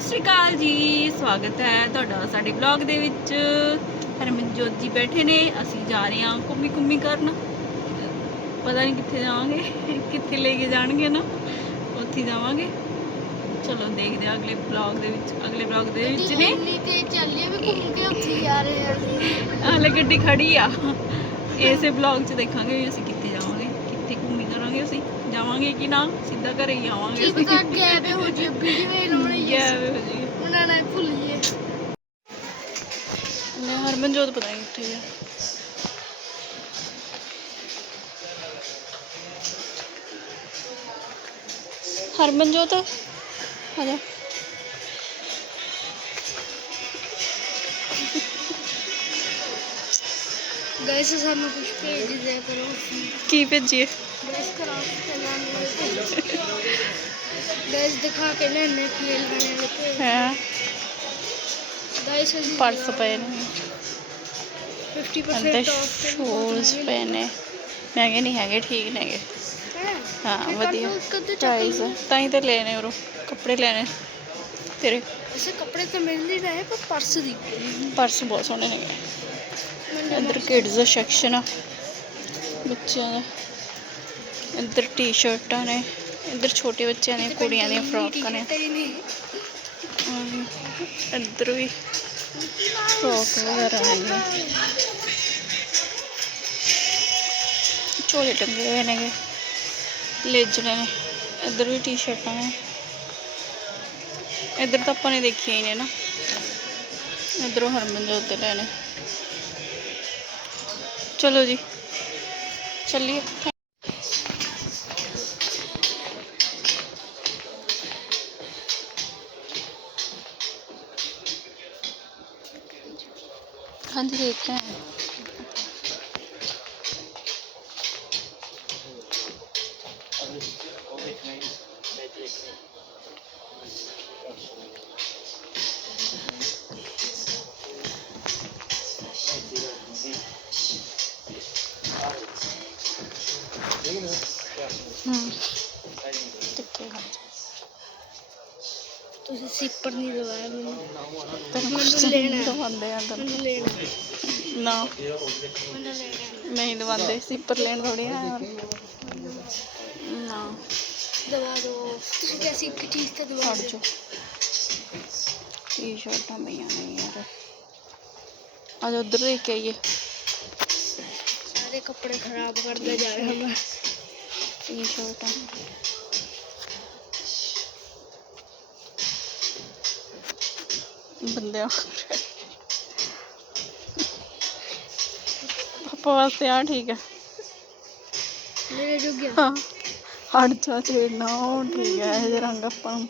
ਸਤਿ ਸ਼੍ਰੀ ਅਕਾਲ ਜੀ ਸਵਾਗਤ ਹੈ ਤੁਹਾਡਾ ਸਾਡੇ ਵਲੌਗ ਦੇ ਵਿੱਚ। ਹਰਮਨਜੋਤ ਜੀ ਬੈਠੇ ਨੇ ਅਸੀਂ ਜਾ ਰਹੇ ਹਾਂ ਘੁੰਮੀ ਘੁੰਮੀ ਕਰਨ। ਪਤਾ ਨਹੀਂ ਕਿੱਥੇ ਜਾਵਾਂਗੇ ਕਿੱਥੇ ਲੈ ਕੇ ਜਾਣਗੇ ਨਾ ਉੱਥੇ ਜਾਵਾਂਗੇ। ਚਲੋ ਦੇਖਦੇ ਹਾਂ ਅਗਲੇ ਵਲੌਗ ਦੇ ਵਿੱਚ ਅਗਲੇ ਵਲੌਗ ਦੇ ਵਿੱਚ ਨੇ। ਤੇ ਚੱਲੇ ਵੀ ਘੁੰਮ ਕੇ ਉੱਥੇ ਹੀ ਆ ਰਹੇ ਆ ਹਾਲੇ ਗੱਡੀ ਖੜੀ ਆ। ਇਸੇ ਵਲੌਗ 'ਚ ਦੇਖਾਂਗੇ ਵੀ ਅਸੀਂ ਕਿੱਥੇ ਜਾਵਾਂਗੇ ਕਿੱਥੇ ਘੁੰਮੀ ਕਰਾਂਗੇ ਅਸੀਂ। ਜਾਵਾਂਗੇ ਕਿ ਨਾ? ਸਿੱਧਾ ਘਰੇ ਹੀ ਆਵਾਂਗੇ। ਕੀ ਪਤਾ ਗੈਪ ਹੋ ਜੀ ਵੀਡੀਓ ਇਹ ਲਾਉਣੀ ਹੈ ਵੇ ਜੀ ਉਹਨਾਂ ਨੇ ਭੁੱਲ ਗਏ ਮੈਂ ਹਰਮਨਜੋਤ ਪਤਾ ਨਹੀਂ ਕਿੱਥੇ ਆ। ਹਰਮਨਜੋਤ ਆ ਜਾ। ਗਾਇਸ ਸਾਨੂੰ ਕੁਝ ਭੇਜ ਦਿਆ ਕਰੋ। ਕੀ ਭੇਜੀਏ? ਪਰਸ ਪਏ ਨੇ। 50% ਅੰਦਰ ਆਫ ਸ਼ੂਜ਼ ਪਏ ਨੇ। ਮਹਿੰਗੇ ਨਹੀਂ ਹੈਗੇ ਠੀਕ ਨੇਗੇ। ਹਾਂ? ਵਧੀਆ। ਕਦੋਂ ਪ੍ਰਾਈਸ ਤਾਂ ਹੀ ਤਾਂ ਲੈਣੇ ਉਰੋਂ। ਕੱਪੜੇ ਲੈਣੇ। ਤੇਰੇ। ਐਸੇ ਕੱਪੜੇ ਤਾਂ ਮਿਲ ਨਹੀਂ ਰਹੇ ਪਰ ਪਰਸ ਦੀ। ਪਰਸ ਬਹੁਤ ਸੋਹਣੇ ਨੇ ਇੱਧਰ ਕਿਡਸ ਦਾ ਸੈਕਸ਼ਨ ਆ। ਬੱਚਿਆਂ ਦਾ। ਇੱਧਰ ਟੀ-ਸ਼ਰਟਾਂ ਨੇ, ਇੱਧਰ ਛੋਟੇ ਬੱਚਿਆਂ ਦੀਆਂ, ਕੁੜੀਆਂ ਦੀਆਂ ਫਰਾਕਾਂ ਨੇ। ਔਰ ਇੱਧਰ ਵੀ ਫਰਾਕ ਵਗੈਰਾ ਨੇ। ਝੋਲੇ ਟੰਗੇ ਹੋਏ ਨੇਗੇ, ਲੇਜਣੇ ਨੇ, ਇੱਧਰ ਵੀ ਟੀ-ਸ਼ਰਟਾਂ ਨੇ। ਇੱਧਰ ਤਾਂ ਆਪਾਂ ਨੇ ਦੇਖੀਆਂ ਹੀ ਨੇ ਨਾ। ਇੱਧਰੋਂ ਹਰਮਨਜੋਤ ਦੇ ਲੈਣੇ ਚਲੋ ਜੀ, ਚੱਲੀਏ। 看这个 ਸਿੱਪਰ ਨਹੀਂ ਦਵਾਇਆ ਮੈਨੂੰ। ਮੈਨੂੰ ਲੈਣਾ। ਦਵਾਉਂਦੇ ਆ ਤੈਨੂੰ। ਮੈਨੂੰ ਲੈਣਾ। ਨਾ। ਮੈਨੂੰ ਲੈਣਾ। ਨਹੀਂ ਦਵਾਉਂਦੇ ਸਿੱਪਰ ਲੈਣ ਥੋੜੀ ਆ। ਨਾ। ਦਵਾ ਦੋ। ਤੁਸੀਂ ਕੈਸੀ ਇੱਕ ਚੀਜ਼ ਤਾਂ ਦਵਾ ਦਿਓ। ਜੋ ਟੀ ਸ਼ਰਟਾਂ ਪਈਆਂ ਨੇ ਯਾਰ। ਅੱਜ ਉਧਰ ਦੇਖ ਕੇ ਆਈਏ। ਸਾਰੇ ਕੱਪੜੇ ਖਰਾਬ ਕਰਦੇ ਜਾ ਰਹੇ ਹਾਂ ਮੈਂ। ਟੀ ਸ਼ਰਟਾਂ ਬੰਦਿਆਂ ਪਾਪਾ ਵਾਸਤੇ ਆ ਠੀਕ ਹੈ। ਮੇਰੇ ਜੋ ਗਿਆ ਹਾਂ। ਹੜ ਚਾ ਛੇੜਨਾ ਉਹ ਠੀਕ ਹੈ ਇਹ ਜਿਹੇ ਰੰਗ ਆਪਾਂ ਨੂੰ।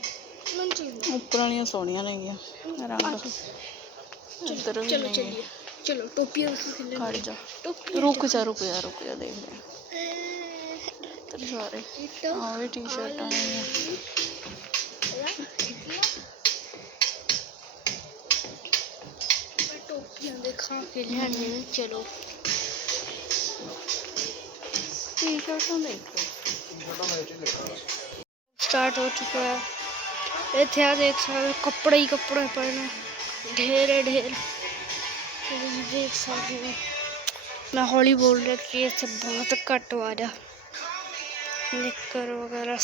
ਉੱਪਰ ਵਾਲੀਆਂ ਸੋਹਣੀਆਂ ਨੇਗੀਆਂ ਰੰਗ। ਇੱਧਰ ਵੀ ਚਲੋ ਨਹੀਂ ਚੱਲੀਏ। ਚਲੋ ਟੋਪੀਆਂ ਉਸ ਖਿਲੇ ਖੜ ਜਾ। ਟੋਪੀ ਰੁਕ ਜਾ ਰੁਕ ਜਾ ਰੁਕ ਜਾ ਦੇਖਦੇ ਹਾਂ ਇੱਧਰ ਸਾਰੇ। ਆਹ ਵੀ ਟੀ ਸ਼ਰਟਾਂ ਨੇ ਮੈਂ ਟੋਪੀਆਂ ਦਿਖਾ ਕੇ ਲਿਆਣੇ ਨੇ ਚਲੋ ਟੀ ਸ਼ਰਟਾਂ ਦੇਖ ਲਓ ਸਟਾਰਟ ਹੋ ਚੁੱਕਾ ਹੈ ਇੱਥੇ ਆ ਦੇਖ ਸਕਦੇ ਹੋ ਕੱਪੜੇ ਹੀ ਕੱਪੜੇ ਪਏ ਨੇ ਢੇਰ ਹੈ ਢੇਰ ਤੁਸੀਂ ਦੇਖ ਸਕਦੇ ਹੋ ਮੈਂ ਹੌਲੀ ਬੋਲ ਰਿਹਾ ਕਿ ਇੱਥੇ ਬਹੁਤ ਘੱਟ ਆਵਾਜ਼ ਆ ਨਿੱਕਰ ਵਗੈਰਾ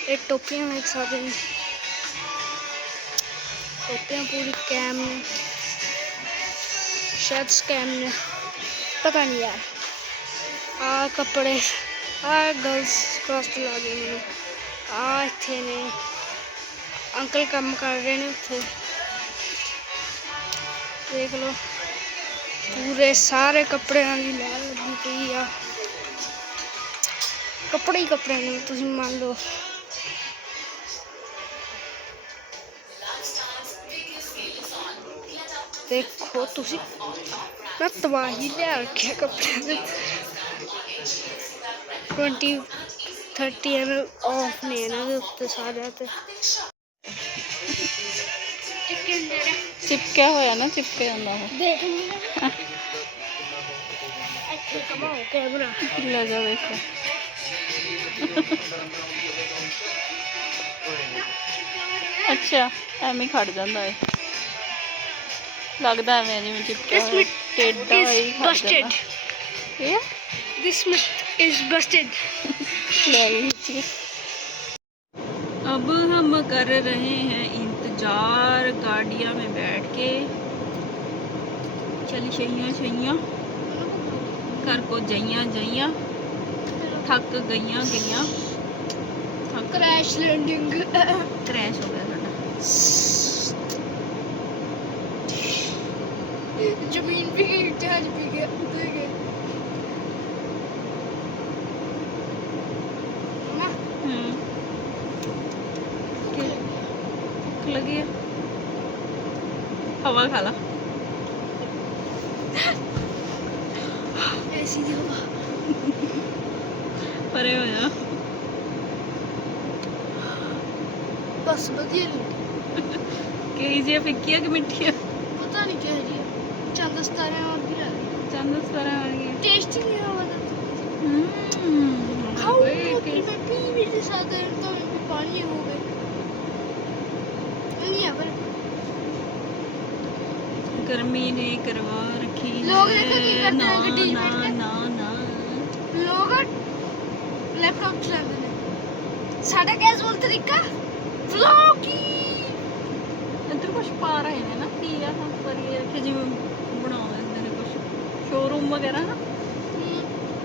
ਸਾਰਾ ਕੁਝ ਇੱਥੇ ਪਿਆ ਮੇਰੀ ਫੇ ਓਏ ਇੱਕ ਨਗਮਾ ਰੈਬਿਟ ਖਤਰਨਾਕ ਆ ਇਹ ਟੋਪੀਆਂ ਦੇਖ ਸਕਦੇ ਨੇ ਟੋਪੀਆਂ ਪੂਰੀ ਕੈਮ ਨੇ शायद स्कैम ने पता नहीं यार ਆ ਕੱਪੜੇ ਆ ਗਰਲਸ ਕ੍ਰਾਫਟ ਲਾ ਗਏ ਮੈਨੂੰ ਆ ਇੱਥੇ ਨੇ ਅੰਕਲ ਕੰਮ ਕਰ ਰਹੇ ਨੇ ਉੱਥੇ ਦੇਖ ਲਓ ਪੂਰੇ ਸਾਰੇ ਕੱਪੜਿਆਂ ਦੀ ਲੈ ਲੱਗੀ ਪਈ ਆ ਕੱਪੜੇ ਹੀ ਕੱਪੜੇ ਨੇ ਤੁਸੀਂ ਮੰਨ ਲਓ ਦੇਖੋ ਤੁਸੀਂ ਮੈਂ ਤਬਾਹੀ ਲਿਆ ਰੱਖਿਆ ਕੱਪੜਿਆਂ ਦੇ 20 30 ਐਮ ਆਫ ਨੇ ਇਹਨਾਂ ਦੇ ਉੱਤੇ ਸਾਰਿਆਂ ਤੇ ਚਿਕਨ ਚਿਪਕਿਆ ਹੋਇਆ ਨਾ ਚਿਪਕ ਜਾਂਦਾ ਉਹ ਦੇਖ ਕਮਾਓ ਕੈਮਰਾ ਲੈ ਜਾ ਵੇਖੋ ਅੱਛਾ ਐਵੇਂ ਹੀ ਖੜ ਜਾਂਦਾ ਏ ਲੱਗਦਾ ਐਵੇਂ ਜਿਵੇਂ ਚਿੱਟਾ This meat ਟੇਡਾ ਹੀ is ਖੜ busted. ਜਾਂਦਾ ਇਹ This myth is busted. ले लीजिए अब हम कर रहे हैं इंतजार गाड़िया में बैठ के चल छइया छइया घर को जइया जइया थक गईया गईया थक Crash landing. क्रैश हो गया साडा Benjamin Bigger, Dad Bigger, Bigger. लगी है हवा खाला ऐसी हवा अरे मजा बस वधिया लगी केजी है फिक्की है कि मिट्टी है पता नहीं क्या है ਨਹੀਂ ਕਿਹੋ ਜੀ ਚੰਦ ਸਤਾਰੇ ਵਾਰ ਵੀ ਲੱਗ ਚੰਦ ਸਤਾਰਾ ਆ ਗਈ ਟੇਸਟ ਹੀ ਨਹੀਂ ਹਵਾ ਦਾ ਹੂੰ ਖਾਓ ਕਿ ਮੈਂ ਪੀ ਵੀ ਨਹੀਂ ਸਕਦਾ ਤਾਂ ਵੀ ਪਾਣੀ ਹੋ ਗਏ ਨਹੀਂ ਆ ਪਰ ਗਰਮੀ ਨੇ ਕਰਵਾ ਰੱਖੀ ਲੋਕ ਹੈ। ਦੇਖੋ ਕੀ ਕਰਦੇ ਨਾ, ਆ ਗੱਡੀ 'ਚ ਨਾ ਬੈਠ ਕੇ। ਨਾ ਨਾ ਲੋਕ ਲੈਪਟਾਪ ਚਲਾਉਂਦੇ ਨੇ ਸਾਡਾ ਕੈਜੂਅਲ ਤਰੀਕਾ ਵਲੌਗੀ ਇੱਧਰ ਕੁਝ ਰਹੇ ਨੇ ਕੁਝ ਸ਼ੋਰੂਮ ਵਗੈਰਾ ਨਾ?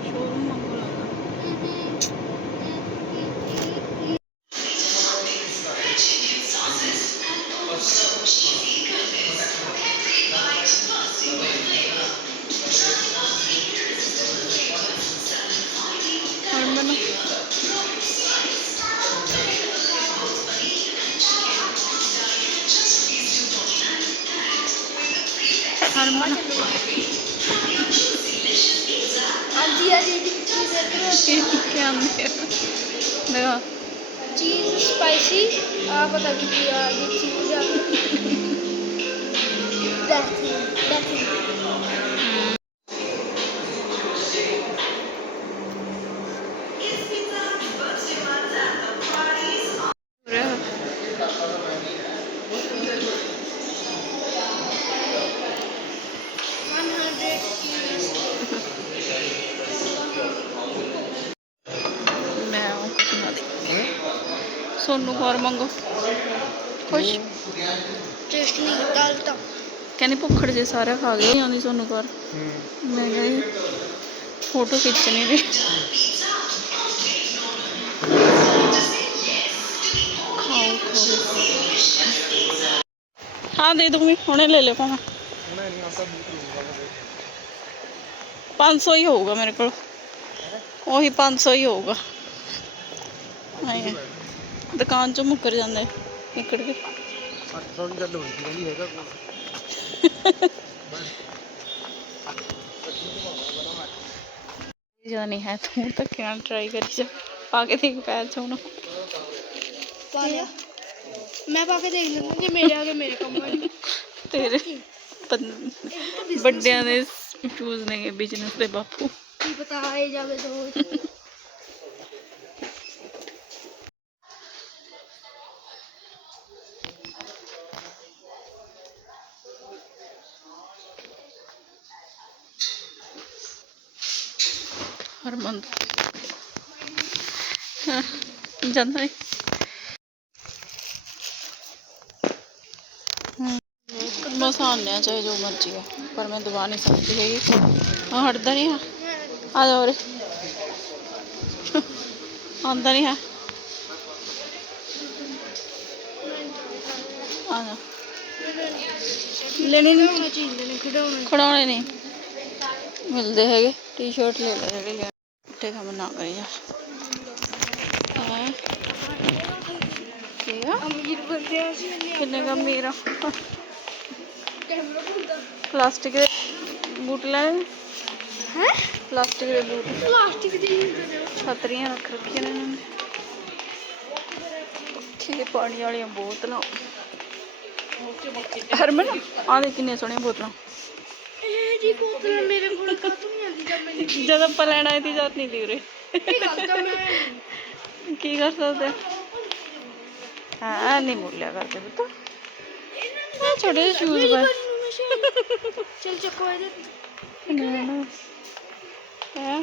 ਸ਼ੋਰੂਮ ਵਾਂਗੂ ਚੀਜ਼ ਕੀ ਕੀ ਆਂਦੇ ਆ ਦੇਖੋ ਚੀਜ਼ ਸਪਾਈਸੀ ਸੋਨੂੰ ਕੌਰ ਮੰਗੋ। ਖੁਸ਼? ਟੇਸਟ ਨਹੀਂ ਕੀਤਾ ਤਾਂ। ਕਹਿੰਦੀ ਭੁੱਖੜ ਜੇ ਸਾਰਾ ਖਾ ਗਏ ਆਉਂਦੀ ਸੋਨੂੰ ਕੌਰ ਮੈਂ ਗਈ ਫੋਟੋ ਖਿੱਚਣੀ ਵੀ। ਖਾਓ ਖਾਓ। ਹਾਂ ਦੇ ਦੂੰਗੀ ਹੁਣੇ ਲੈ ਲੈ ਭਾਵੇਂ। 500 ਹੀ ਹੋਊਗਾ ਮੇਰੇ ਕੋਲ। ਉਹੀ 500 ਹੀ ਹੋਊਗਾ। ਆਏ ਦੁਕਾਨ ਚੋਂ ਮੁੱਕਰ ਜਾਂਦੇ ਨਿਕੜ ਕੇ। ਗੱਲ ਹੋਈ ਸੀ ਕਹਿੰਦੀ ਹੈਗਾ ਜਾਂ ਨਹੀਂ ਹੈ ਤੂੰ ਤਾਂ ਕਿਆ ਟਰਾਈ ਕਰੀ ਜਾ। ਪਾ ਕੇ ਦੇਖ ਪੈਰ ਚ ਹੁਣ। ਮੈਂ ਪਾ ਕੇ ਦੇਖ ਲੈਂਦਾ ਜੇ ਮੇਰੇ ਆ ਗਏ ਮੇਰੇ ਕੰਮ ਵਾਲੀ ਤੇਰੇ ਵੱਡਿਆਂ ਦੇ ਸ਼ੂਜ਼ ਨੇ ਬਿਜ਼ਨਸ ਦੇ ਬਾਪੂ। ਕੀ ਪਤਾ ਆਏ ਜਾਵੇ ਤਾਂ ਹਰਮਨ ਹਾਂ, ਜਾਂਦਾ ਹੈ ਬਸ ਆਉਂਦੇ ਚਾਹੇ ਜੋ ਮਰਜ਼ੀ ਹੈ ਪਰ ਮੈਂ ਦਬਾ ਨਹੀਂ ਸਕਦੀ ਹੈਗੀ ਹਾਂ ਹਟਦਾ ਨਹੀਂ ਹੈ ਆ ਜਾ ਉਰੇ ਆਉਂਦਾ ਨਹੀਂ ਹੈ ਆ ਜਾ ਲੈਣੇ ਨਹੀਂ ਖਿਡੌਣਾ ਚੀਜ਼ ਲੈਣੇ ਖਿਡੌਣੇ ਖੜਾਉਣੇ ਨਹੀਂ ਮਿਲਦੇ ਹਾਂ ਕੀ ਆ ਅਮੀਰ ਬੰਦੇ ਆ? ਸੀ ਕਿੰਨੇ ਦਾ ਮੇਰਾ ਕੈਮਰਾ ਹੁੰਦਾ ਪਲਾਸਟਿਕ ਦੇ ਬੂਟ ਲੈਣੇ ਹੈ? ਪਲਾਸਟਿਕ ਦੇ ਬੂਟ। ਪਲਾਸਟਿਕ ਦੇ ਛਤਰੀਆਂ ਰੱਖ ਰੱਖੀਆਂ ਨੇ ਇਹਨਾਂ ਨੇ। ਠੀਕ ਪਾਣੀ ਵਾਲੀਆਂ ਬੋਤਲਾਂ। ਹਰਮਨ ਆਹ ਦੇ ਕਿੰਨੇ ਸੋਹਣੀਆਂ ਬੋਤਲਾਂ। ਇਹ ਜੀ ਬੋਤਲ ਮੇਰੇ ਕੋਲ ਕਾਤੋਂ ਜਾਂਦੀ ਜਦ ਮੈਂ ਜਦ ਆਪਾਂ ਲੈਣ ਆਏ ਸੀ ਜਦ ਨਹੀਂ ਦੀ ਉਰੇ। ਗੱਲ ਤਾਂ ਮੈਂ ਕੀ ਕਰ ਸਕਦੇ? ਹਾਂ ਨਹੀਂ ਮੁੱਲਿਆ ਕਰਦੇ ਪੁੱਤ। ਆ ਛੋਟੇ ਜਿਹੇ ਸ਼ੂਜ਼ ਪਾ ਚਲ ਚੱਕੋ ਇਹਦੇ। ਨਾ ਨਾ। ਹੈ?